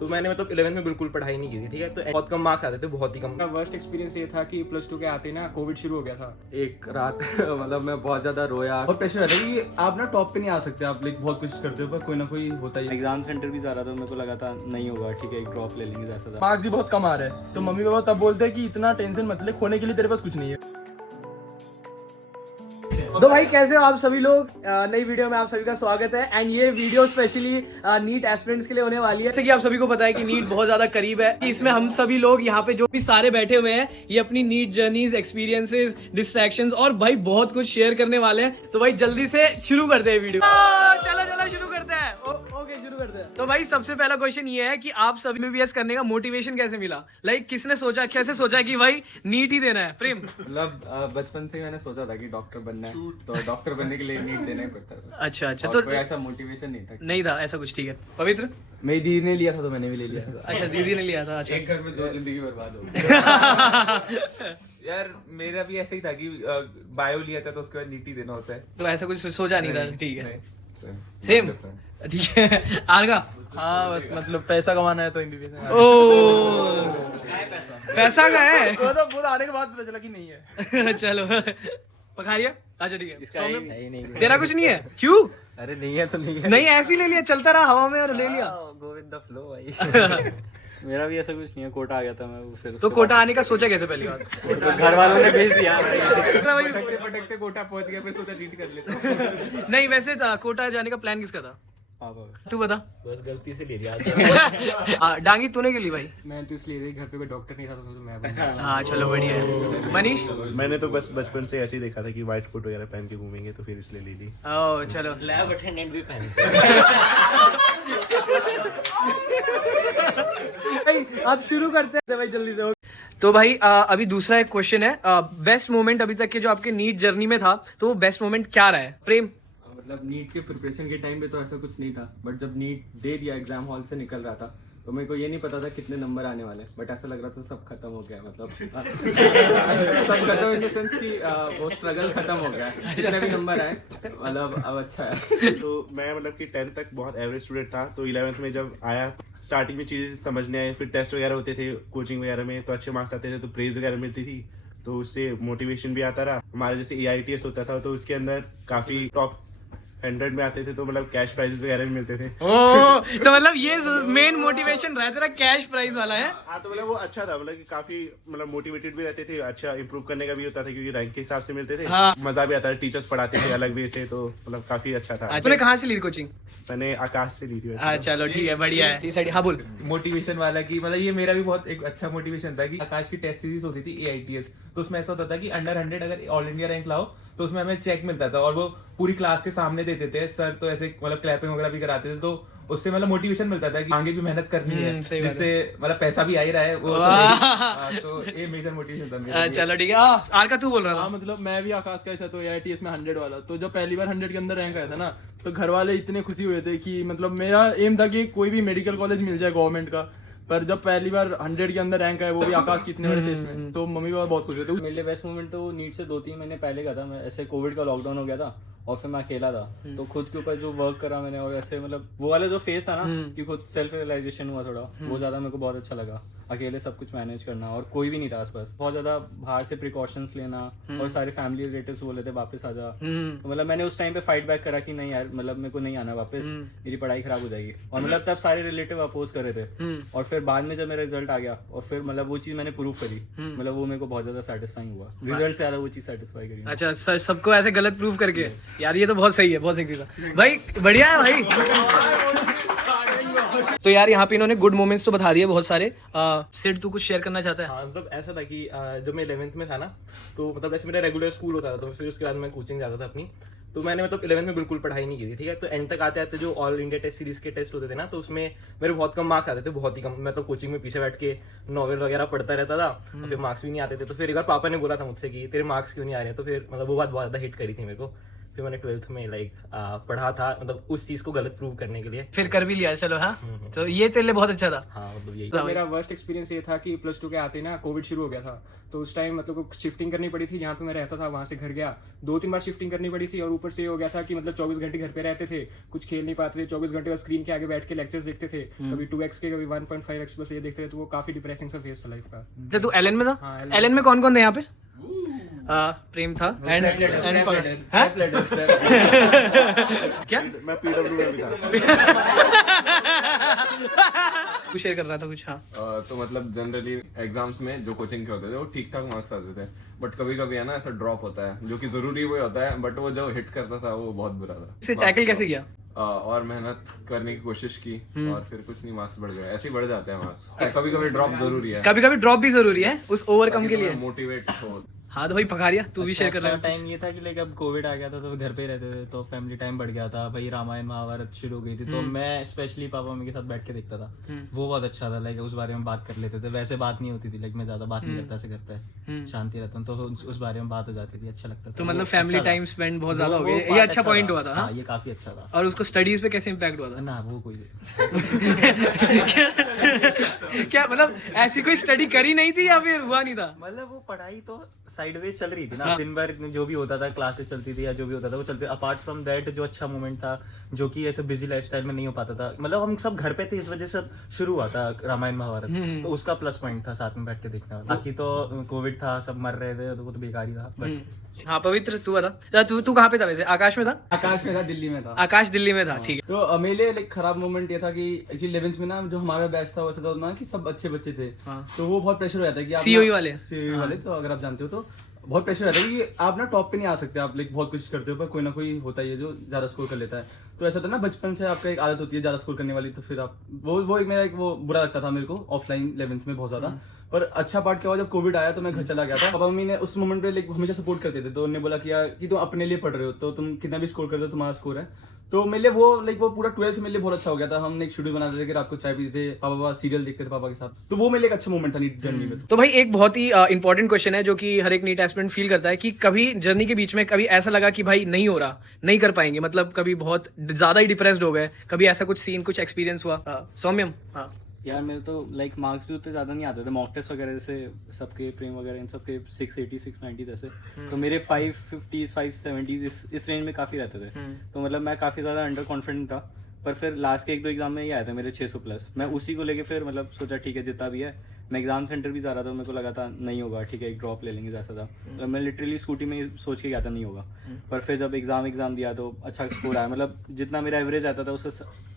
तो मैंने मतलब 11th में बिल्कुल पढ़ाई नहीं की थी, ठीक है। तो बहुत कम मार्क्स आते थे, बहुत ही कम। मेरा वर्स्ट एक्सपीरियंस ये था कि +2 के आते ना कोविड शुरू हो गया था। एक रात मतलब मैं बहुत ज्यादा रोया। और प्रेशर रहता है कि आप ना टॉप पे नहीं आ सकते, आप लाइक बहुत कोशिश करते हो पर कोई ना कोई होता ही। एग्जाम सेंटर भी जा रहा था, मेरे को लगा था नहीं होगा, ठीक है एक ड्रॉप ले लेंगे, जैसा था। मार्क्स भी बहुत कम आ रहे हैं, तो मम्मी पापा तब बोलते हैं कि इतना टेंशन मत ले, खोने के लिए तेरे पास कुछ नहीं है। तो भाई कैसे हो आप सभी लोग, नई वीडियो में आप सभी का स्वागत है। एंड ये वीडियो स्पेशली नीट एस्पिरेंट्स के लिए होने वाली है। जैसे कि आप सभी को पता है कि नीट बहुत ज्यादा करीब है, इसमें हम सभी लोग यहाँ पे जो भी सारे बैठे हुए हैं ये अपनी नीट जर्नीज, एक्सपीरियंसेस, डिस्ट्रैक्शंस और भाई बहुत कुछ शेयर करने वाले हैं। तो भाई जल्दी से शुरू करते हैं वीडियो। चलो शुरू करते हैं। ओके शुरू करते हैं। तो भाई सबसे पहला क्वेश्चन ये है कि आप सभी MBBS करने का मोटिवेशन कैसे मिला? लाइक किसने सोचा, कैसे सोचा कि भाई नीट ही देना है? प्रेम? मतलब बचपन से ही मैंने सोचा था कि डॉक्टर बनना है, तो डॉक्टर बनने के लिए नीट देना ही पड़ता था। अच्छा और तो कोई ऐसा मोटिवेशन नहीं था। नहीं था ऐसा कुछ, ठीक है। पवित्र? मेरी दीदी ने लिया था तो मैंने भी ले लिया था। अच्छा दीदी ने लिया था। अच्छा एक घर में 2 जिंदगी बर्बाद हो गई। यार मेरा भी ऐसा ही था कि बायो लिया था तो उसके बाद नीट ही देना होता है। तो ऐसा कुछ सोचा नहीं था, ठीक है। नहीं, सेम ठीक है। आरगा? हाँ बस मतलब पैसा कमाना है तो MBBS। ओ पैसा का है। वो तो पूरा आने के बाद पता चला कि नहीं है। चलो पखारिया। अच्छा ठीक है। सौम्य? है ही नहीं। तेरा कुछ नहीं है? क्यों? अरे नहीं है तो नहीं है। नहीं ऐसे ही ले लिया, चलता रहा हवा में और ले लिया। गो विद द फ्लो भाई। मेरा भी ऐसा कुछ नहीं है, कोटा आ गया था मैं फिर। तो कोटा आने का सोचा कैसे पहली बार? घर वालों ने भेज दिया। पटकते कोटा पहुंच गया, फिर सोचा नीट कर लेता। नहीं वैसे कोटा जाने का प्लान किसका था? तू बता। बस गलती से ले लिया। डांगी तूने क्यों ली भाई? मैं तो इसलिए घर पे कोई डॉक्टर नहीं था तो मैं बना। हाँ चलो बढ़िया है। मनीष? मैंने तो बस बचपन से ऐसे ही देखा था कि व्हाइट कोट वगैरह पहन के घूमेंगे तो फिर इसलिए ले ली। ओ चलो। लैब अटेंडेंट भी पहन। अब शुरू करते हैं भाई जल्दी से। तो भाई अभी दूसरा एक क्वेश्चन है, बेस्ट मोमेंट अभी तक के जो आपके नीट जर्नी में था, तो वो बेस्ट मोमेंट क्या रहा है? प्रेम? मतलब नीट के प्रिपरेशन के टाइम पे तो ऐसा कुछ नहीं था, बट जब नीट दे दिया, एग्जाम हॉल से निकल रहा था, तो मेरे को ये नहीं पता था कितने नंबर आने वाले, बट ऐसा लग रहा था सब खत्म हो गया। मतलब सब खत्म इन द सेंस कि वो स्ट्रगल खत्म हो गया, जितने भी नंबर आए मतलब अब अच्छा है। तो मैं मतलब कि 10th तक बहुत एवरेज स्टूडेंट था, तो 11th में जब आया स्टार्टिंग में चीज़ें समझने आए, फिर टेस्ट वगैरह होते थे कोचिंग वगैरह में, तो अच्छे मार्क्स आते थे तो प्रेज वगैरह मिलती थी, तो उससे मोटिवेशन भी आता रहा। हमारे जैसे AITS होता था तो उसके अंदर काफ़ी टॉप 100 में आते थे, तो मतलब कैश प्राइजेस वगैरह भी मिलते थे। ओ तो मतलब ये मेन मोटिवेशन रहा तेरा, कैश प्राइज वाला है? हाँ तो मतलब वो अच्छा था, मतलब कि काफी मतलब मोटिवेटेड भी रहते थे, अच्छा इंप्रूव करने का भी होता था क्योंकि रैंक के हिसाब से मिलते थे। हाँ। मजा भी आता था, टीचर्स पढ़ाते थे अलग वे से, तो मतलब काफी अच्छा था। तूने कहाँ से ली कोचिंग? मैंने आकाश से ली थी वैसे। चलो ठीक है बढ़िया है। हाँ बोल। मोटिवेशन वाला की मतलब ये मेरा भी बहुत एक अच्छा मोटिवेशन था कि आकाश की टेस्ट सीरीज होती थी AITS, तो उसमें ऐसा होता था कि अंडर 100 अगर ऑल इंडिया रैंक लाओ तो उसमें हमें चेक मिलता था, और वो पूरी क्लास के सामने देते थे सर, तो ऐसे मतलब क्लैपिंग वगैरह भी कराते थे, तो उससे मतलब मोटिवेशन मिलता था कि आगे भी मेहनत करनी है, जिससे मतलब पैसा भी आ ही रहा है वो तो ये मेजर मोटिवेशन था मेरा। चलो ठीक है। आर का तू बोल रहा हाँ था? मतलब मैं भी आकाश का ही था, तो AITS में 100 वाला, तो जब पहली बार 100 के अंदर रैंक आया था ना, तो घर वाले इतने खुशी हुए थे कि मतलब मेरा एम था कि कोई भी मेडिकल कॉलेज मिल जाए गवर्नमेंट का, पर जब पहली बार 100 के अंदर रैंक आया, वो भी आकाश की इतने बड़े टेस्ट में, तो मम्मी पापा बहुत खुश हुए थे। मेरे लिए बेस्ट मोमेंट तो नीट से 2-3 महीने पहले का था। मैं ऐसे कोविड का लॉकडाउन हो गया था और फिर मैं अकेला था, तो खुद के ऊपर जो वर्क करा मैंने, और ऐसे मतलब वो वाला जो फेस था ना कि खुद सेल्फ रियलाइजेशन हुआ थोड़ा, वो ज्यादा मेरे को बहुत अच्छा लगा। अकेले सब कुछ मैनेज करना और कोई भी नहीं था आसपास, बहुत ज्यादा बाहर से प्रिकॉशंस लेना, और सारे फैमिली रिलेटिव्स बोले थे वापस आ जा, तो मतलब मैंने उस टाइम पे फाइट बैक करा कि नहीं यार, मतलब मेरे को नहीं आना वापस, मेरी पढ़ाई खराब हो जाएगी, और मतलब तब सारे रिलेटिव अपोज कर रहे थे, और फिर बाद में जब मेरा रिजल्ट आ गया और फिर मतलब वो चीज मैंने प्रूव करी, मतलब वो मेरे को बहुत ज्यादा सेटिस्फाइंग हुआ, रिजल्ट से ज्यादा वो चीज सेटिस्फाई करी। अच्छा सबको ऐसे गलत प्रूफ करके, यार ये तो बहुत सही है, बहुत सही था भाई, बढ़िया है भाई। तो यार यहाँ पे इन्होंने गुड मोमेंट्स तो बता दिए बहुत सारे। सिड तू कुछ शेयर करना चाहता है? हाँ मतलब ऐसा था कि जब मैं 11th में था ना, तो मतलब ऐसे मेरा रेगुलर स्कूल होता था, तो फिर उसके बाद मैं कोचिंग जाता था अपनी, तो मैंने मतलब 11th में बिल्कुल पढ़ाई नहीं की थी, ठीक है। तो एंड तक आते आते जो ऑल इंडिया टेस्ट सीरीज के टेस्ट होते थे ना, तो उसमें मेरे बहुत कम मार्क्स आते थे, बहुत ही कम। मैं तो कोचिंग में पीछे बैठ के नॉवेल वगैरह पढ़ता रहता था, तो फिर मार्क्स भी नहीं आते थे। तो फिर एक बार पापा ने बोला था मुझसे कि तेरे मार्क्स क्यों नहीं आ रहे, तो फिर मतलब वो बात बहुत ज़्यादा हिट करी थी मेरे को। फिर मैंने 12th में पढ़ा था, मतलब उस चीज को गलत प्रूव करने के लिए। फिर कर भी लिया, चलो। हाँ, तो ये तेरे लिए बहुत अच्छा था। हाँ मतलब यही। तो मेरा वर्स्ट एक्सपीरियंस ये था कि +2 के आते ना कोविड शुरू हो गया था, तो उस टाइम मतलब शिफ्टिंग करनी पड़ी थी। जहाँ पे मैं रहता था वहाँ से घर गया, 2-3 बार शिफ्टिंग करनी पड़ी थी। और ऊपर से ये हो गया था कि मतलब 24 घंटे घर पे रहते थे, कुछ खेल नहीं पाते थे, 24 घंटे बस स्क्रीन के आगे बैठ के लेक्चर्स देखते थे, कभी 2x के कभी 1.5x बस ये देखते थे। तो वो काफी डिप्रेसिंग सा फेस था लाइफ का। अच्छा, तू एलन में था? हाँ, एलन में कौन कौन थे यहाँ पे? प्रेम था एंड क्या मैं पीडब्ल्यू में भी था। कुछ शेयर कर रहा था कुछ? हाँ, तो मतलब जनरली एग्जाम्स में जो कोचिंग के होते थे वो ठीक ठाक मार्क्स आते थे, बट कभी कभी है ना ऐसा ड्रॉप होता है, जो कि जरूरी वो होता है, बट वो जो हिट करता था वो बहुत बुरा था। इसे टैकल कैसे किया? और मेहनत करने की कोशिश की और फिर कुछ नहीं, मार्क्स बढ़ गए, ऐसे ही बढ़ जाते हैं मार्क्स। कभी कभी ड्रॉप जरूरी है, कभी कभी ड्रॉप भी जरूरी है उस ओवरकम के लिए। मोटिवेट हो। हाँ तो भाई पखारिया, तू भी शेयर कर रहा है। टाइम ये था कि लाइक अब कोविड आ गया था तो घर पे ही रहते थे, तो फैमिली टाइम बढ़ गया था भाई। रामायण महाभारत शुरू हो गई थी, तो मैं स्पेशली पापा मम्मी के साथ बैठ के देखता था। वो बहुत अच्छा था, लाइक उस बारे में बात कर लेते थे। वैसे बात नहीं होती थी, लाइक मैं ज्यादा बात नहीं करता ऐसे घर पे, शांति रहता हूँ, तो उस बारे में बात हो जाती थी, अच्छा लगता था। तो मतलब वो फैमिली अच्छा था। टाइम स्पेंड बहुत ज्यादा हो वो गया, ये part अच्छा पॉइंट था। हुआ था। हाँ, ये काफी अच्छा था। और उसको स्टडीज पे कैसे इम्पैक्ट हुआ था? ना वो कोई क्या मतलब ऐसी कोई स्टडी करी नहीं थी या फिर हुआ नहीं था? मतलब वो पढ़ाई तो साइडवेज चल रही थी ना, दिन भर जो भी होता था, क्लासेस चलती थी या जो भी होता था वो चलते। अपार्ट फ्रॉम दैट जो अच्छा मोमेंट था, जो कि ऐसे बिजी लाइफस्टाइल में नहीं हो पाता था, मतलब हम सब घर पे थे, इस वजह से शुरू हुआ था रामायण महाभारत, तो उसका प्लस पॉइंट था साथ में बैठ के देखने वाला। बाकी तो कोविड था, सब मर रहे थे, तो वो तो बेकार ही था। बट हाँ पवित्र, तू बता, तू कहाँ पे था वैसे? आकाश में था? आकाश में था, दिल्ली में था। आकाश दिल्ली में था, ठीक है। तो मेरे लिए लाइक खराब मोमेंट ये था कि एक्चुअली 11th में ना जो हमारा बैच था वैसा था ना कि सब अच्छे बच्चे थे, तो वो बहुत प्रेशर हो जाता है कि COE वाले? COE वाले, तो अगर आप जानते हो तो बहुत प्रेशर रहता है कि आप ना टॉप पे नहीं आ सकते। आप लाइक बहुत कोशिश करते हो पर कोई ना कोई होता ही है जो ज्यादा स्कोर कर लेता है। तो ऐसा था ना, बचपन से आपका एक आदत होती है ज्यादा स्कोर करने वाली, तो फिर आप वो एक मेरा एक वो बुरा लगता था मेरे को ऑफलाइन 11th में बहुत ज्यादा। पर अच्छा पार्ट क्या हुआ, जब कोविड आया तो मैं घर चला गया था। पापा मम्मी ने उस मोमेंट पे लाइक हमेशा सपोर्ट करते थे, तो उन्होंने बोला कि यार कि तुम अपने लिए पढ़ रहे हो, तो तुम कितना भी स्कोर करते हो तुम्हारा स्कोर है। तो मेरे लिए वो पूरा 12th मेरे लिए बहुत अच्छा हो गया था। हम एक शेड्यूल बनाते थे कि रात को चाय पीते थे, पापा सीरियल देखते थे पापा के साथ, तो वो मेरे लिए एक अच्छा मोमेंट था नीट जर्नी में। तो भाई एक बहुत ही इंपॉर्टेंट क्वेश्चन है जो कि हर एक नीट एस्पिरेंट फील करता है कि कभी जर्नी के बीच में कभी ऐसा लगा कि भाई नहीं हो रहा, नहीं कर पाएंगे, मतलब कभी बहुत ज्यादा ही डिप्रेस्ड हो गए, कभी ऐसा कुछ सीन, कुछ एक्सपीरियंस हुआ? सौम्यम। हाँ यार मेरे तो मार्क्स भी उतने ज़्यादा नहीं आते थे, मॉक टेस्ट वगैरह से सबके, प्रेम वगैरह इन सबके 680 690 ऐसे, तो मेरे 550 570 इस रेंज में काफ़ी रहते थे। तो मतलब मैं काफ़ी ज़्यादा अंडर कॉन्फिडेंट था। पर फिर लास्ट के 1-2 एग्जाम में ये आया था मेरे 600 प्लस। मैं उसी को लेके फिर मतलब सोचा ठीक है जितना भी है। मैं एग्जाम सेंटर भी जा रहा था, मेरे को लगा था नहीं होगा, ठीक है एक ड्रॉप ले लेंगे जैसा था। मतलब मैं लिटरली स्कूटी में सोच के गया था नहीं होगा। पर फिर जब एग्जाम दिया तो अच्छा स्कोर आया, मतलब जितना मेरा एवरेज आता था उससे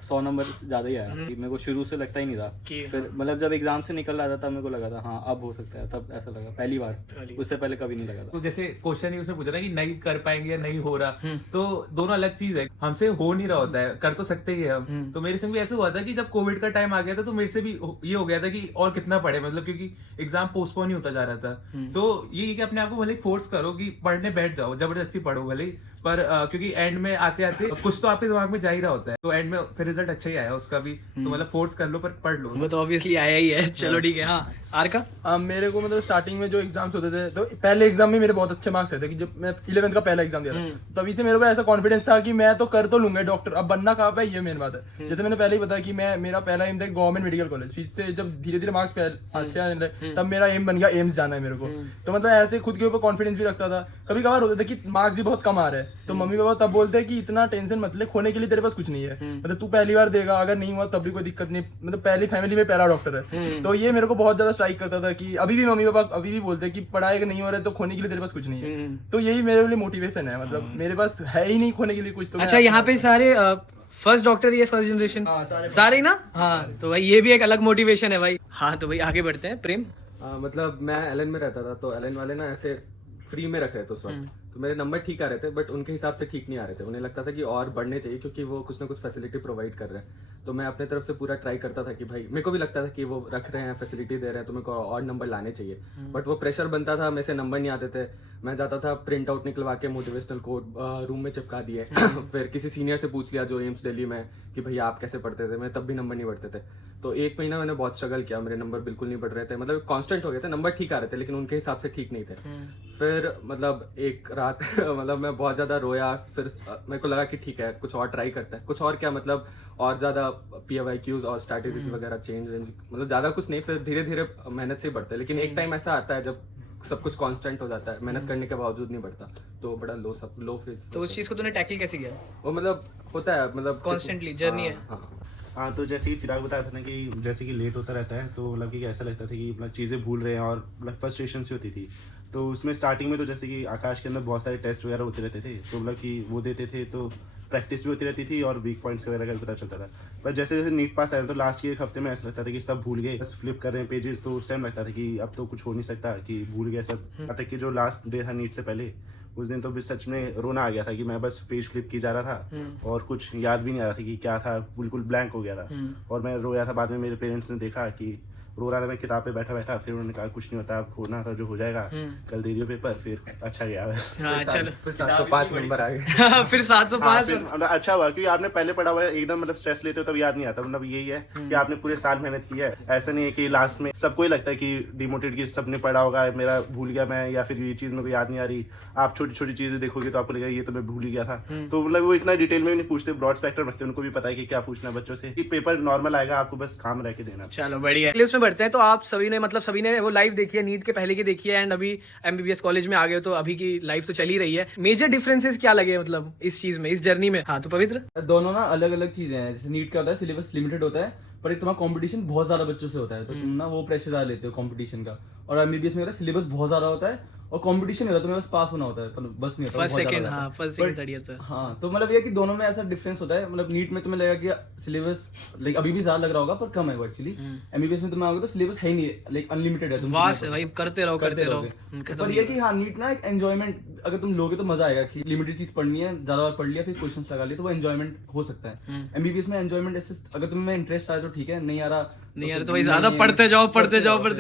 100 नंबर ज़्यादा ही आया। मेरे को शुरू से लगता ही नहीं था, फिर मतलब जब एग्जाम से निकल रहा था तब मेरे को लगा था हाँ अब हो सकता है, तब ऐसा लगा पहली बार, उससे पहले कभी नहीं लगा था। तो जैसे क्वेश्चन ही उसने पूछा ना कि नहीं कर पाएंगे या नहीं हो रहा, तो दोनों अलग चीज है। हमसे हो नहीं रहा होता है, कर तो सकते ही है हम। तो मेरे संग भी ऐसे हुआ था कि जब कोविड का टाइम आ गया था तो मेरे से भी ये हो गया था कि और कितना पढ़े, मतलब क्योंकि एग्जाम पोस्टपोन ही होता जा रहा था। तो ये कि अपने आप को भले फोर्स करो कि पढ़ने बैठ जाओ, जबरदस्ती पढ़ो भले, पर क्योंकि एंड में आते आते कुछ तो आपके दिमाग में जा ही रहा होता है, तो एंड में फिर रिजल्ट अच्छा ही आया उसका भी। तो मतलब फोर्स कर लो पर पढ़ लो, वो तो ऑब्वियसली आया ही है। चलो ठीक है। हाँ आर का? मेरे को मतलब स्टार्टिंग में जो एग्जाम्स होते थे तो पहले एग्जाम में मेरे बहुत अच्छे मार्क्स आए थे कि जब मैं 11th का पहला एग्जाम दिया था तभी से मेरे को ऐसा कॉन्फिडेंस था कि मैं तो कर तो लूंगा डॉक्टर, अब बनना कहाँ पे ये मेन बात है। जैसे मैंने पहले ही बताया कि मेरा पहला एम था गवर्नमेंट मेडिकल कॉलेज, फिर से जब धीरे धीरे मार्क्स अच्छे आने लगे तब मेरा एम बन गया एम्स जाना है मेरे को। तो मतलब ऐसे खुद के ऊपर कॉन्फिडेंस भी रखता था। कभी कभार होता था कि मार्क्स भी बहुत कम आ रहे हैं तो मम्मी पापा तब बोलते हैं कि इतना टेंशन मत ले, खोने के लिए तेरे पास कुछ नहीं है, मतलब तू पहली बार देगा, अगर नहीं हुआ तब भी कोई दिक्कत नहीं, मतलब पहली फैमिली में पहला डॉक्टर है। तो ये मेरे को बहुत ज्यादा स्ट्राइक करता था कि अभी भी मम्मी पापा अभी भी बोलते हैं कि पढ़ाई अगर नहीं हो रहा है तो खोने के लिए तेरे पास कुछ नहीं है। तो यही मेरे लिए मोटिवेशन है, मतलब मेरे पास है ही नहीं खोने के लिए कुछ। तो अच्छा यहाँ पे सारे फर्स्ट डॉक्टर ये फर्स्ट जनरेशन सारे ही ना? हाँ तो भाई ये भी एक अलग मोटिवेशन है भाई। हाँ तो भाई आगे बढ़ते हैं। प्रेम? मतलब मैं एलन में रहता था, तो एलन वाले ना ऐसे फ्री में रख रहे थे उस वक्त, तो मेरे नंबर ठीक आ रहे थे बट उनके हिसाब से ठीक नहीं आ रहे थे। उन्हें लगता था कि और बढ़ने चाहिए क्योंकि वो कुछ ना कुछ फैसिलिटी प्रोवाइड कर रहे हैं। तो मैं अपने तरफ से पूरा ट्राई करता था कि भाई मेरे को भी लगता था कि वो रख रहे हैं, फैसिलिटी दे रहे हैं, तो मेरे को और नंबर लाने चाहिए। बट वो प्रेशर बनता था, मेरे से नंबर नहीं आते थे। मैं जाता था प्रिंट आउट निकलवा के मोटिवेशनल कोड रूम में चिपका दिए। फिर किसी सीनियर से पूछ लिया जो एम्स दिल्ली में कि भैया आप कैसे पढ़ते थे, मैं तब भी नंबर नहीं बढ़ते थे। तो 1 महीना मैंने बहुत स्ट्रगल किया, मेरे नंबर बिल्कुल नहीं बढ़ रहे थे, मतलब कांस्टेंट हो गए थे, नंबर ठीक आ रहे थे लेकिन उनके हिसाब से ठीक नहीं थे। फिर मतलब एक रात मतलब मैं बहुत ज़्यादा रोया। फिर मेरे को लगा कि ठीक है कुछ और ट्राई करता है, कुछ और क्या मतलब और ज़्यादा PFIQs और स्ट्रैटेजीज वगैरह चेंज, मतलब ज़्यादा कुछ नहीं। फिर धीरे धीरे मेहनत से ही बढ़ता है, लेकिन एक टाइम ऐसा आता है जब सब कुछ कांस्टेंट हो जाता है, मेहनत करने के बावजूद नहीं बढ़ता, तो बड़ा लो फेज। तो उस चीज को तूने टैकल कैसे किया? वो मतलब होता है, मतलब कॉन्स्टेंटली जर्नी है। हाँ, तो जैसे कि चिराग बताया था ना कि जैसे कि लेट होता रहता है, तो मतलब कि ऐसा लगता था कि मतलब चीज़ें भूल रहे हैं और मतलब फ्रस्ट्रेशन सी होती थी। तो उसमें स्टार्टिंग में तो जैसे कि आकाश के अंदर बहुत सारे टेस्ट वगैरह होते रहते थे, तो मतलब कि वो देते थे तो प्रैक्टिस भी होती रहती थी और वीक पॉइंट्स वगैरह का भी पता चलता था। पर जैसे जैसे नीट पास आया तो लास्ट के 1 हफ्ते में ऐसा लगता था कि सब भूल गए, बस फ्लिप कर रहे हैं पेजेस, तो उस टाइम लगता था कि अब तो कुछ हो नहीं सकता, कि भूल गया सब। यहाँ तक कि जो लास्ट डे था नीट से पहले, उस दिन तो भी सच में रोना आ गया था कि मैं बस पेज फ्लिप की जा रहा था और कुछ याद भी नहीं आ रहा था कि क्या था, बिल्कुल ब्लैंक हो गया था। और मैं रोया था। बाद में मेरे पेरेंट्स ने देखा कि रो रहा था मैं किताब पे बैठा बैठा, फिर उन्होंने कहा कुछ नहीं होता, अब होना था जो हो जाएगा, कल दे दियो पेपर। फिर अच्छा गया। हाँ, चलो फिर 705 नंबर आ गए। फिर 705। मतलब अच्छा हुआ क्योंकि आपने पहले पढ़ा हुआ है, एकदम मतलब स्ट्रेस लेते हो तब याद नहीं आता। मतलब यही है कि आपने पूरे साल मेहनत की है, ऐसा नहीं है कि लास्ट में सबको ही लगता है कि डिमोटिवेट की सबने पढ़ा होगा, मेरा भूल गया मैं, या फिर ये चीज मेरे को याद नहीं आ रही। आप छोटी छोटी चीजें देखोगे तो आपको लगेगा ये तो मैं भूल ही गया था। तो मतलब वो इतना डिटेल में नहीं पूछते, ब्रॉड स्पेक्ट्रम रखते, उनको भी पता है कि क्या पूछना है बच्चों से। पेपर नॉर्मल आएगा, आपको बस काम रह के देना। चलो बढ़िया। उसमें बढ़ते हैं। तो आप सभी ने वो लाइव देखी है, नीट के पहले की देखी है, एंड अभी MBBS कॉलेज में आ गए हो, तो अभी की लाइफ तो चल ही रही है। मेजर डिफरेंसेस क्या लगे मतलब इस चीज में, इस जर्नी में? हाँ, तो पवित्र, दोनों ना अलग अलग चीजें हैं। जैसे नीट का होता है सिलेबस लिमिटेड होता है, पर तुम्हारा कंपटीशन बहुत ज्यादा बच्चों से होता है, तो तुम ना वो प्रेशर ज्यादा लेते हो कंपटीशन का। और MBBS में सिलेबस बहुत ज्यादा होता है और कंपटीशन होता है, तुम्हें बस पास होना होता है, पर बस नहीं होता। फर्स्ट सेकंड, हाँ फर्स्ट सेकंड थर्ड ईयर। हाँ, तो मतलब ये कि दोनों में ऐसा डिफरेंस होता है। मतलब नीट में तुम्हें लगेगा कि सिलेबस लाइक अभी भी ज्यादा लग रहा होगा, पर कम है वो एक्चुअली। MBBS में तुम आओगे तो सिलेबस है ही नहीं, लाइक अनलिमिटेड है, तुम वास है भाई, करते रहो। पर ये कि हाँ नीट ना एक एंजॉयमेंट, अगर तुम लोगे तो मजा आएगा कि लिमिटेड चीज पढ़नी है, ज्यादा बार पढ़ लिया, फिर क्वेश्चंस लगा लिए, तो वो एंजॉयमेंट हो सकता है। MBBS में एंजॉयमेंट ऐसे अगर तुम्हें इंटरेस्ट आए तो ठीक है, नहीं आ रहा तो भाई ज्यादा पढ़ते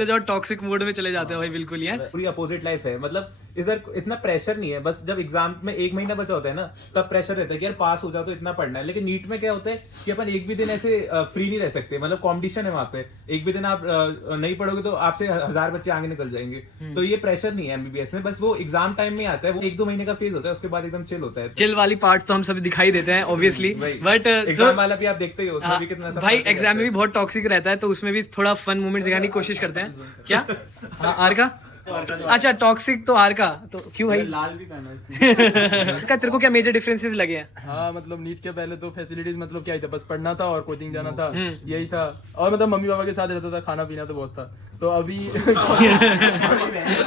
जाओ, टॉक्सिक मोड में चले जाते हो भाई, बिल्कुल यार। पूरी अपोजिट लाइफ है। मतलब इधर इतना प्रेशर नहीं है, बस जब एग्जाम में 1 महीना बचा होता है ना, तब प्रेशर रहता है कि यार पास हो जाओ तो इतना पढ़ना है। लेकिन नीट में क्या होता है कि अपन एक भी दिन ऐसे फ्री नहीं रह सकते, मतलब कॉम्पिटिशन है वहाँ पे। एक भी दिन आप नहीं पढ़ोगे तो आपसे 1000 बच्चे आगे निकल जाएंगे। तो ये प्रेशर नहीं है MBBS में, बस वो एग्जाम टाइम में आता है, वो 1-2 महीने का फेज होता है, उसके बाद एकदम चिल होता है। चिल वाली पार्ट तो हम सभी दिखाई देते हैं ऑब्वियसली, बट एग्जाम वाला भी आप देखते ही हो, उसमें भी कितना सब भाई एग्जाम में भी बहुत टॉक्सिक रहता है, तो उसमें भी थोड़ा फन मोमेंट दिखाने की कोशिश करते हैं। क्या? हाँ, आर का? अच्छा, टॉक्सिक तो आर का, तो क्यों भाई? लाल भी पहना इसने। तेरे को क्या मेजर डिफरेंसेस लगे हैं? हाँ, मतलब नीट के पहले तो फैसिलिटीज मतलब क्या ही था, बस पढ़ना था और कोचिंग जाना था, यही था। और मतलब मम्मी पापा के साथ रहता था, खाना पीना तो बहुत था। तो अभी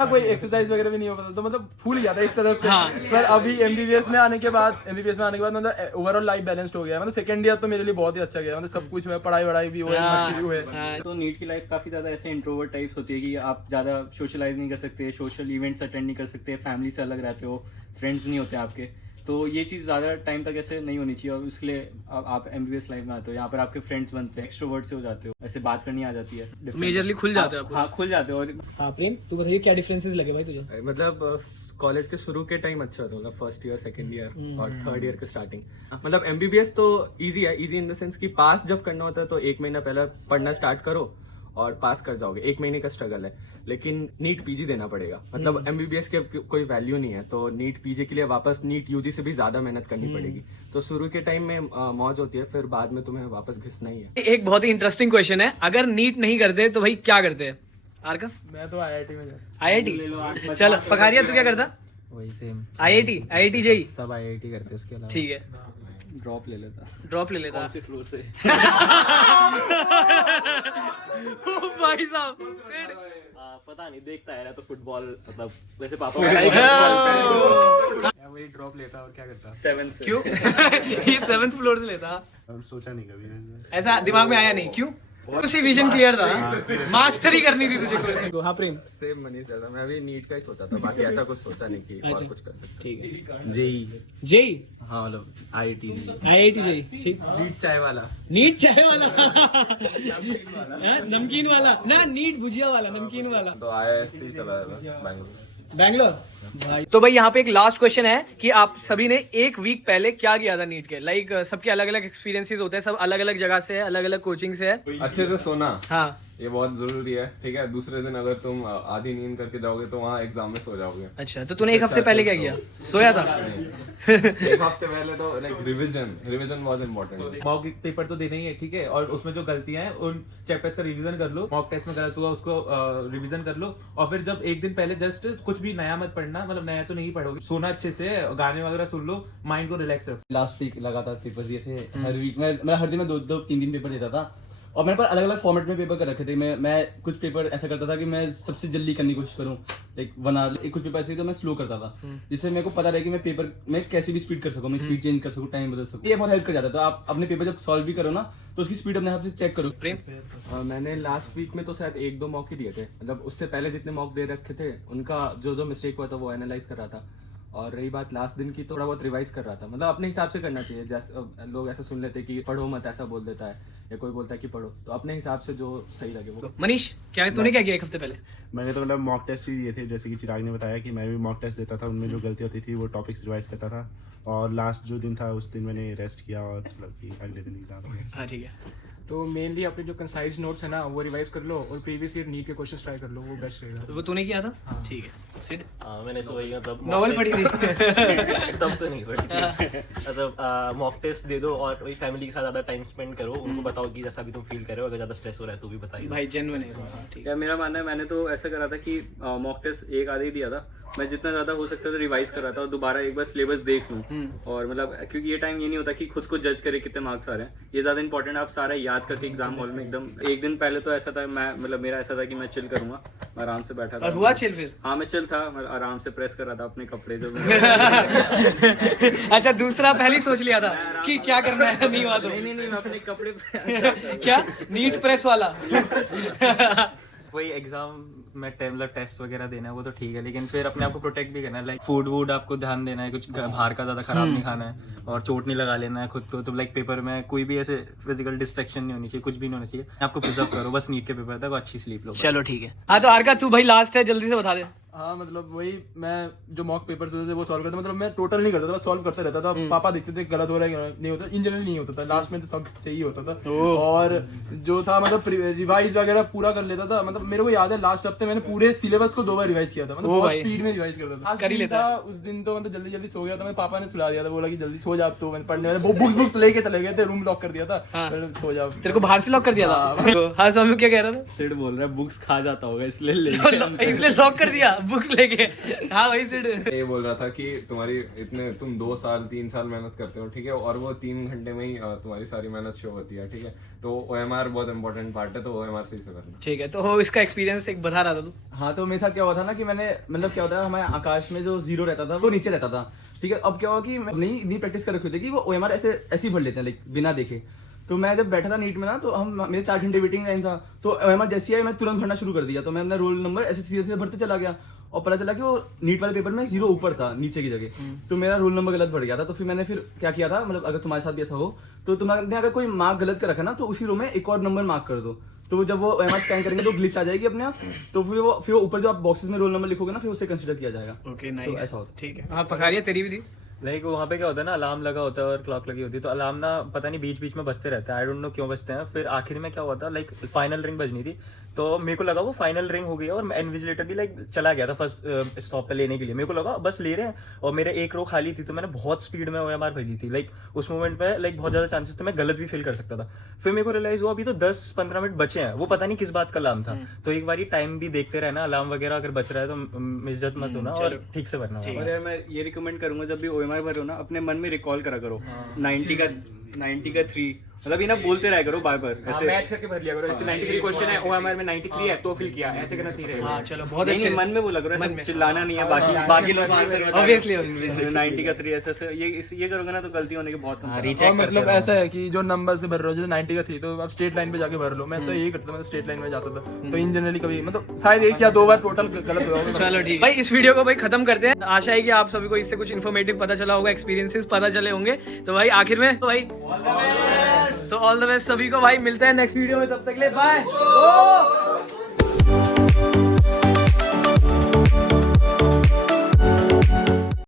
कोई एक्सरसाइज वगैरह भी नहीं हो पाता, तो मतलब फूल गया था एक तरफ से। पर अभी MBBS में आने के बाद मतलब ओवरऑल लाइफ बैलेंस्ड हो गया। मतलब सेकंड ईयर तो मेरे लिए बहुत ही अच्छा गया, मतलब सब कुछ हुआ, पढ़ाई भी हुआ, मस्ती भी हुआ। तो नीट की लाइफ काफ़ी ज़्यादा ऐसे इंट्रोवर्ट टाइप्स होती है कि आप ज़्यादा सोशलाइज नहीं कर सकते, सोशल इवेंट्स अटेंड नहीं कर सकते, फैमिली से अलग रहते हो, फ्रेंड्स नहीं होते आपके। तो ये चीज़ ज़्यादा टाइम तक ऐसे नहीं होनी चाहिए, और उसके लिए आप MBBS लाइफ में आते हो, यहाँ पर आपके फ्रेंड्स बनते हैं, एक्सट्रोवर्ट से हो जाते हो, ऐसे बात करनी आ जाती है, मेजरली खुल जाते हो। हाँ, खुल जाते हो। और हाँ प्रेम, तू बताइए क्या डिफरेंसेस लगे भाई तुझे? मतलब कॉलेज के शुरू के टाइम अच्छा था, मतलब फर्स्ट ईयर, सेकंड ईयर और थर्ड ईयर के स्टार्टिंग। मतलब MBBS तो इजी है, इजी इन द सेंस कि पास जब करना होता है तो 1 महीना पहले पढ़ना स्टार्ट करो और पास कर जाओगे। 1 महीने का स्ट्रगल है, लेकिन नीट PG देना पड़ेगा। मतलब MBBS के कोई वैल्यू नहीं है, तो नीट PG के लिए वापस नीट UG से भी ज्यादा मेहनत करनी पड़ेगी। तो शुरू के टाइम में मौज होती है, फिर बाद में तुम्हें वापस घिसना ही है। एक बहुत ही इंटरेस्टिंग क्वेश्चन है, अगर नीट नहीं करते तो भाई क्या करते हैं? आर का? मैं तो IIT में IIT। चलो पखारिया, तू क्या करता? वही सेम IIT JEE सब IIT करते, उसके अलावा ठीक है। ड्रॉप ले लेता। कौन से फ्लोर से? भाई साहब पता नहीं, देखता है ना तो फुटबॉल, मतलब वैसे पापा वही ड्रॉप लेता और क्या करता। 7 क्यों? ये 7th फ्लोर से लेता? सोचा नहीं कभी ऐसा दिमाग में आया नहीं, क्यों? कुर्सी विजन क्लियर था, मास्टरी करनी थी तुझे कुर्सी को। हाँ प्रेम, सेम मनीष जैसा मैं भी नीट का ही सोचा था, बाकी ऐसा कुछ सोचा नहीं कि और कुछ कर सकते। ठीक है। जेई जेई, हाँ मतलब आईआईटी आईआईटी जेई, ठीक। नीट चाय वाला, नीट चाय वाला, नमकीन वाला ना, नीट भुजिया वाला, नमकीन वाला। तो IISc चला था बैंगलोर। बैंगलोर भाई। तो भाई यहाँ पे एक लास्ट क्वेश्चन है कि आप सभी ने एक वीक पहले क्या किया था नीट के? लाइक सबके अलग अलग एक्सपीरियंसेस होते हैं, सब अलग अलग जगह से है, अलग अलग कोचिंग से है। अच्छे से सोना, हाँ ये बहुत जरूरी है, ठीक है। दूसरे दिन अगर तुम आधी नींद करके जाओगे तो वहाँ एग्जाम में सो जाओगे। अच्छा, तो तूने एक हफ्ते पहले क्या किया? सोया था? एक हफ्ते पहले तो लाइक रिवीजन बहुत इंपॉर्टेंट। मॉक पेपर तो देना ही है, ठीक है, और उसमें जो गलतियां हैं उन चैप्टर्स का रिवीजन कर लो। मॉक टेस्ट में गलत हुआ उसको रिवीजन कर लो, और फिर जब एक दिन पहले जस्ट कुछ भी नया मत पढ़ना, मतलब नया तो नहीं पढ़ोगे, सोना अच्छे से, गाने वगैरह सुन लो, माइंड को रिलैक्स रखो। लास्ट वीक लगातार पेपर दिए थे, हर वीक मैं हर दिन में 2-3 पेपर देता था, और मेरे पास अलग अलग फॉर्मेट में पेपर कर रखे थे। मैं कुछ पेपर ऐसा करता था कि मैं सबसे जल्दी करने की कोशिश करूँ, लाइक 1 आवर। कुछ पेपर ऐसे तो मैं स्लो करता था, जिससे मेरे को पता रहे कि मैं पेपर में कैसे भी स्पीड कर सकूँ, मैं स्पीड चेंज कर सकूँ, टाइम बदल सकूँ। ये बहुत हेल्प कर जाता है। तो आप अपने पेपर जब सॉल्व भी करो ना, तो उसकी स्पीड अपने आप से चेक करो। प्रेम, मैंने लास्ट वीक में तो शायद 1-2 मॉक ही दिए थे, मतलब उससे पहले जितने मॉक दे रखे थे उनका जो मिस्टेक हुआ था वो एनालाइज कर रहा था। और रही बात लास्ट दिन की, तो थोड़ा बहुत रिवाइज कर रहा था, मतलब अपने हिसाब से करना चाहिए। जैसे लोग ऐसा सुन लेते कि पढ़ो मत, ऐसा बोल देता है, या कोई बोलता है कि पढ़ो, तो अपने हिसाब से जो सही लगे वो। मनीष क्या तूने क्या किया एक हफ्ते पहले? मैंने तो मतलब मॉक टेस्ट ही दिए थे, जैसे कि चिराग ने बताया कि मैं भी मॉक टेस्ट देता था, उनमें जो गलती होती थी वो टॉपिक्स रिवाइज करता था, और लास्ट जो दिन था उस दिन मैंने रेस्ट किया, और मतलब कि अगले दिन एग्जाम हो गया। हाँ ठीक है। तो मेनली अपने जो कंसाइज नोट्स है ना वो रिवाइज कर लो, और प्रीवियस ईयर नीट के क्वेश्चंस ट्राई कर लो, वो बेस्ट रहेगा। तो वो तूने किया था? ठीक है। सिड, मैंने तो वही मतलब नॉवल पढ़ी थी? तब तो नहीं पढ़ी थी। मतलब मॉक टेस्ट दे दो, और वही फैमिली के साथ ज़्यादा टाइम स्पेंड करो, उनको बताओ कि जैसा भी तुम फील कर रहे हो, अगर ज़्यादा स्ट्रेस हो रहा है तो भी बताइए भाई जेन्युइन है। हाँ ठीक है। या मेरा मानना है, मैंने तो ऐसा करा था कि मॉक टेस्ट एक आधा ही दिया था, मैं जितना ज़्यादा हो सकता था रिवाइज कर रहा था, और दोबारा एक बार सिलेबस देख लूँ। और मतलब क्योंकि ये टाइम ये नहीं होता कि खुद को जज करे कितने मार्क्स आ रहे हैं, ये ज़्यादा इंपॉर्टेंट, आप सारा याद करके एग्जाम हॉल में एकदम। एक दिन पहले तो ऐसा था, मैं मतलब मेरा ऐसा था कि मैं चिल करूँगा, मैं आराम से बैठा था। और हुआ चिल फिर? हाँ मैं चिल था, मैं आराम से प्रेस कर रहा था अपने कपड़े जो अच्छा, दूसरा पहले ही सोच लिया था कि क्या करना है, नहीं हुआ तो? नहीं, मैं अपने कपड़े क्या नीट प्रेस वाला? वही एग्जाम में मतलब टेस्ट वगैरह देना है वो तो ठीक है, लेकिन फिर अपने आप को प्रोटेक्ट भी करना है। लाइक फूड वूड आपको ध्यान देना है, कुछ बाहर का ज़्यादा खराब नहीं खाना है, और चोट नहीं लगा लेना है खुद को। तो लाइक पेपर में कोई भी ऐसे फिजिकल डिस्ट्रैक्शन नहीं होनी चाहिए, कुछ भी नहीं होना चाहिए, आपको प्रिजर्व करो बस नीट के पेपर तक, अच्छी स्लीप लो। चलो ठीक है। हाँ तो आरका तू भाई लास्ट है, जल्दी से बता दे। हाँ मतलब वही, मैं जो मॉक पेपर्स होते थे वो सॉल्व करता, मतलब मैं टोटल नहीं करता था, सॉल्व करता रहता था। पापा देखते थे गलत हो रहा है नहीं होता, इन जनरल नहीं होता था, लास्ट में तो सब सही होता था। और जो था मतलब रिवाइज वगैरह पूरा कर लेता था। मतलब मेरे को याद है लास्ट हफ्ते मैंने पूरे सिलेबस को 2 बार रिवाइज किया था, मतलब बहुत स्पीड में रिवाइज करता था। कर ही लेता था उस दिन तो मतलब जल्दी जल्दी सो गया था, मेरे पापा ने सुला दिया था, बोला कि जल्दी सो जा, तो मैंने पढ़ने वाले बुक्स लेके चले गए थे, रूम लॉक कर दिया था, सो जाओ। तेरे को बाहर से लॉक कर दिया था? हाँ स्वामी क्या कह रहा था? सिड बोल रहा है बुक्स खा जाता होगा इसलिए इसलिए लॉक कर दिया बुक्स लेके। हाँ भाई सिड ये बोल रहा था कि तुम 2 साल 3 साल मेहनत करते हो, ठीक है, और वो 3 घंटे में ही तुम्हारी सारी मेहनत शो होती है, ठीक है। तो OMR बहुत इंपॉर्टेंट पार्ट है, तो OMR सही से करना। ठीक है। तो इसका एक्सपीरियंस एक बता रहा था तू? हाँ तो मेरे साथ क्या हुआ था ना कि मैंने मतलब क्या होता है, हमारे आकाश में जो 0 रहता था वो नीचे रहता था, ठीक है। अब क्या हुआ कि नहीं प्रैक्टिस कर रखी थी कि वो OMR ऐसे ही भर लेते हैं, लाइक बिना देखे। तो मैं जब बैठा था नीट में ना, तो मेरे 4 घंटे वेटिंग टाइम था, तो OMR जैसे ही आई मैं तुरंत भरना शुरू कर दिया। तो मैं अपना रोल नंबर ऐसे सीधे भरते चला गया, और पता चला कि वो नीट वाले पेपर में 0 ऊपर था नीचे की जगह, तो मेरा रोल नंबर गलत बढ़ गया था। तो फिर मैंने क्या किया था, मतलब अगर तुम्हारे साथ भी ऐसा हो तो तुमने अगर कोई मार्क गलत कर रखा ना, तो उसी रो में एक और नंबर मार्क कर दो, तो जब वो OMR स्कैन करेंगे तो ग्लिच आ जाएगी अपने आप, तो फिर वो ऊपर जो आप बॉक्सेस में रोल नंबर लिखोगे ना, फिर उसे कंसीडर किया जाएगा। ओके तो नाइस, ऐसा होता है। ठीक है। हाँ पखारिया तेरी भी थी? लाइक वहाँ पे क्या होता है ना, अलार्म लगा होता है और क्लॉक लगी होती है, तो अलार्म ना पता नहीं बीच बीच में बजते रहता है, आई डोंट नो क्यों बजते हैं। फिर आखिर में क्या हुआ था, लाइक फाइनल रिंग बजनी थी, तो मेरे को लगा वो फाइनल रिंग हो गई, और इन्विजिलेटर भी लाइक चला गया था फर्स्ट स्टॉप पे लेने के लिए। मेरे को लगा बस ले रहे हैं, और मेरे एक रो खाली थी, तो मैंने बहुत स्पीड में OMR भरी थी। लाइक उस मोमेंट पे लाइक बहुत ज्यादा चांसेस थे मैं गलत भी फिल कर सकता था। फिर मेरे को रियलाइज हुआ अभी तो 10-15 मिनट बचे हैं, वो पता नहीं किस बात का अलार्म था। तो एक बार टाइम भी देखते रहना, अलार्म वगैरह अगर बच रहा है तो मिस्जत मत होना, और ठीक से भरना। और यार मैं ये रिकमेंड करूंगा, जब भी OMR भरो ना, अपने मन में रिकॉल करा करो 90 का 3 मतलब ये ना बोलते रहा करो बार बार ऐसे मैच करके भर लिया करो, जैसे 93 क्वेश्चन है OMR में 93 है तो फिल किया, ऐसे करना सही रहेगा। हाँ चलो बहुत नहीं, अच्छे नहीं, मन में बोला करो, ऐसे चिल्लाना नहीं है, बाकी लोग आंसर ऑब्वियसली 90 का 3 ऐसे ये करोगे ना तो गलती होने के बहुत कम चांस और मतलब ऐसा है कि जो नंबर से भर रहे हो जैसे 90 का 3 तो आप स्ट्रेट लाइन पे जाके भर लो। मैं तो यही करता था, मैं स्ट्रेट लाइन में जाता था, तो इन जनरली कभी मतलब शायद एक या दो बार टोटल गलत हुआ होगा। चलो ठीक है भाई, इस वीडियो को भाई खत्म करते हैं। आशा है कि आप सभी को इससे कुछ इन्फॉर्मेटिव पता चला होगा, एक्सपीरियंसेस पता चले होंगे। तो भाई आखिर में तो भाई ऑल द बेस्ट सभी को भाई, मिलते हैं नेक्स्ट वीडियो में, तब तक के लिए बाय।